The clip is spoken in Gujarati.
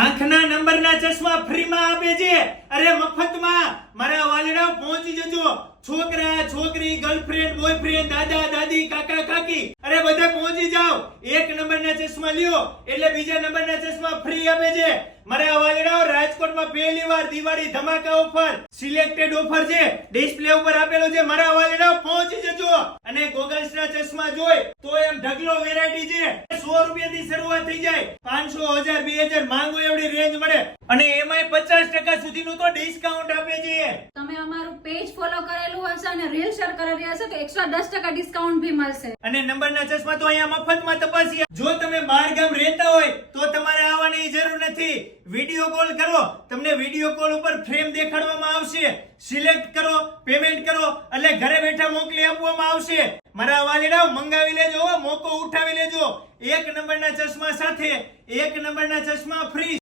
આંખના નંબરના ચશ્મા ફ્રીમાં આપે છે. અરે મફતમાં. મારા વાલીડાઓ પહોંચી જજો. છોકરા છોકરી ગર્લફ્રેન્ડ બોયફ્રેન્ડ દાદા દાદી કાકા કાકી અરે બધા પહોંચી જાઓ. એક નંબરના ચશ્મા લ્યો એટલે બીજા નંબરના ચશ્મા ફ્રી આપે છે. મારા વાલીડાઓ રાજકોટમાં પહેલીવાર દિવાળી ધમાકા ઓફર સિલેક્ટેડ ઓફર છે. ડિસ્પ્લે ઉપર આપેલો છે. મારા વાલીડાઓ પહોંચી જજો. અને ગોગલ્સના ચશ્મા જોઈ તો એમ ઢગલો વેરાયટી છે. 100 રૂપિયાથી શરૂઆત થઈ જાય. 500 1000 2000 માંગો એવડી રેન્જ મળે અને એમાંય 50% સુધીનું તો ડિસ્કાઉન્ટ આપે છે. તમે અમારું પેજ ફોલો કરેલું હશે અને રીલ શેર કરેલી હશે તો એક્સ્ટ્રા 10% ડિસ્કાઉન્ટ ભી મળશે. અને નંબરના ચશ્મા તો અહીંયા મફતમાં તપાસી. જો તમે બહાર ગામ રહેતા હોય તો તમારે આવવાની જરૂર નથી. વિડિયો કોલ કરો. તમને વિડિયો કોલ ઉપર ફ્રેમ દેખાડવામાં આવશે. સિલેક્ટ કરો, પેમેન્ટ કરો એટલે ઘરે બેઠા મોકલી આપવામાં આવશે. મારા વાલીડાઓ મંગાવી લેજો, મોકો ઉઠાવી લેજો. એક નંબરના ચશ્મા સાથે એક નંબરના ચશ્મા ફ્રી.